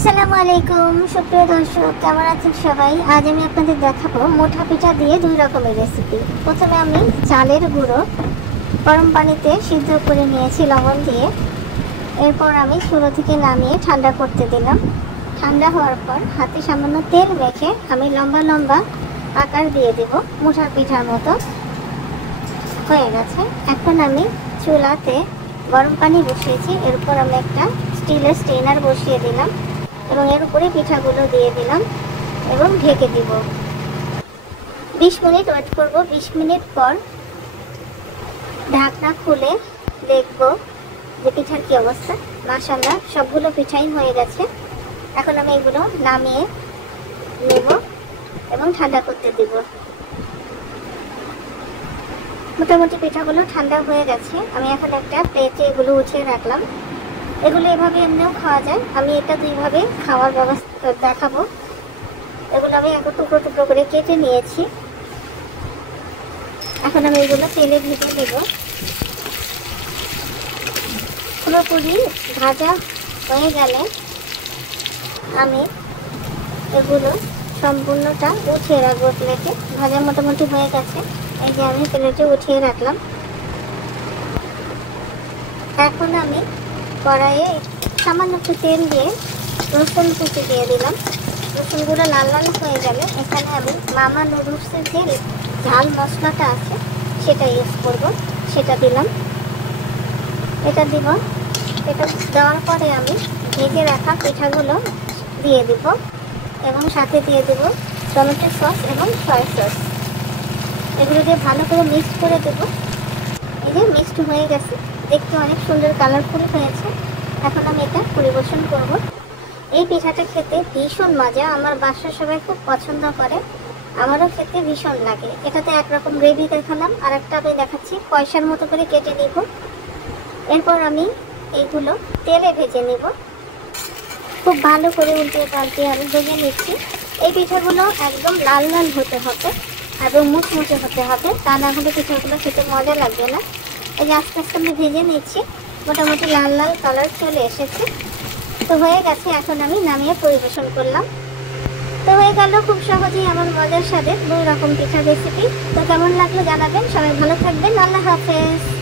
আসসালামু আলাইকুম সুপ্রিয় দর্শক, কেমন আছেন সবাই? আজ আমি আপনাদের দেখাবো মোটা পিঠা দিয়ে দুই রকমের রেসিপি। প্রথমে আমি চালের গুঁড়ো গরম পানিতে সিদ্ধ করে নিয়েছি লবণ দিয়ে। এরপর আমি চুলো থেকে নামিয়ে ঠান্ডা করতে দিলাম। ঠান্ডা হওয়ার পর হাতে সামান্য তেল মেখে আমি লম্বা লম্বা আকার দিয়ে দেব, মোটা পিঠার মতো। হয়ে গেছে। এখন আমি চুলাতে গরম পানি বসিয়েছি। এরপর আমি একটা স্টিলের স্ট্রেনার বসিয়ে দিলাম এবং এর উপরে পিঠাগুলো দিয়ে দিলাম এবং ঢেকে দিব। 20 মিনিট ওয়েট করব। 20 মিনিট পর ঢাকনা খুলে দেখব যে পিঠার কি অবস্থা। মাশাআল্লাহ, সবগুলো পিঠাই হয়ে গেছে। এখন আমি এগুলো নামিয়ে নেব এবং ঠান্ডা করতে দিব। মোটামুটি পিঠাগুলো ঠান্ডা হয়ে গেছে। আমি এখন একটা প্লেটে এগুলো উঠিয়ে রাখলাম। এগুলো এভাবে এমনিও খাওয়া যায়। আমি এটা দুইভাবে খাওয়ার ব্যবস্থা দেখাবো। এগুলো আমি এক টুকরো টুকরো করে কেটে নিয়েছি। এখন আমি এগুলো তেলে ভেজে দেব। পুরোপুরি ভাজা হয়ে গেলে আমি এগুলো সম্পূর্ণটা উঠিয়ে রাখবো প্লেটে। ভাজা মোটামুটি হয়ে গেছে। এই যে আমি প্লেটে উঠিয়ে রাখলাম। এখন আমি কড়াইয়ে সামান্য একটু তেল দিয়ে রসুন কুচি দিয়ে দিলাম। রসুনগুলো লাল লাল হয়ে গেলে এখানে আমি মামা নুডলসের যে ঝাল মশলাটা আছে সেটা ইউজ করব, সেটা দিলাম। এটা দিব। এটা দেওয়ার পরে আমি ভেজে রাখা পিঠাগুলো দিয়ে দিব এবং সাথে দিয়ে দেব টমেটো সস এবং সয়া সস। এগুলো দিয়ে ভালো করে মিক্স করে দেবো। এই যে মিক্সড হয়ে গেছে, দেখতে অনেক সুন্দর কালারফুল হয়েছে। এখন আমি এটা পরিবেশন করব। এই পিঠাটা খেতে ভীষণ মজা। আমার বাসার সবাই খুব পছন্দ করে, আমারও খেতে ভীষণ লাগে। এটাতে একরকম গ্রেভি দেখালাম, আর একটা আমি দেখাচ্ছি পয়সার মতো করে কেটে নিব। এরপর আমি এইগুলো তেলে ভেজে নিব। খুব ভালো করে উল্টে পাল্টে আমি ভেজে নিচ্ছি। এই পিঠাগুলো একদম লাল লাল হতে হবে এবং মুচমুচে হতে হবে, তা না হলে পিঠাগুলো খেতে মজা লাগবে না। এই যে আস্তে আস্তে আমি ভেজে নিচ্ছি। মোটামুটি লাল লাল কালার চলে এসেছে। তো হয়ে গেছে। এখন আমি নামিয়ে পরিবেশন করলাম। তো হয়ে গেল খুব সহজেই আমার মজার স্বাদের দুই রকম পিঠার রেসিপি। তো কেমন লাগলো জানাবেন। সবাই ভালো থাকবেন। আল্লাহ হাফেজ।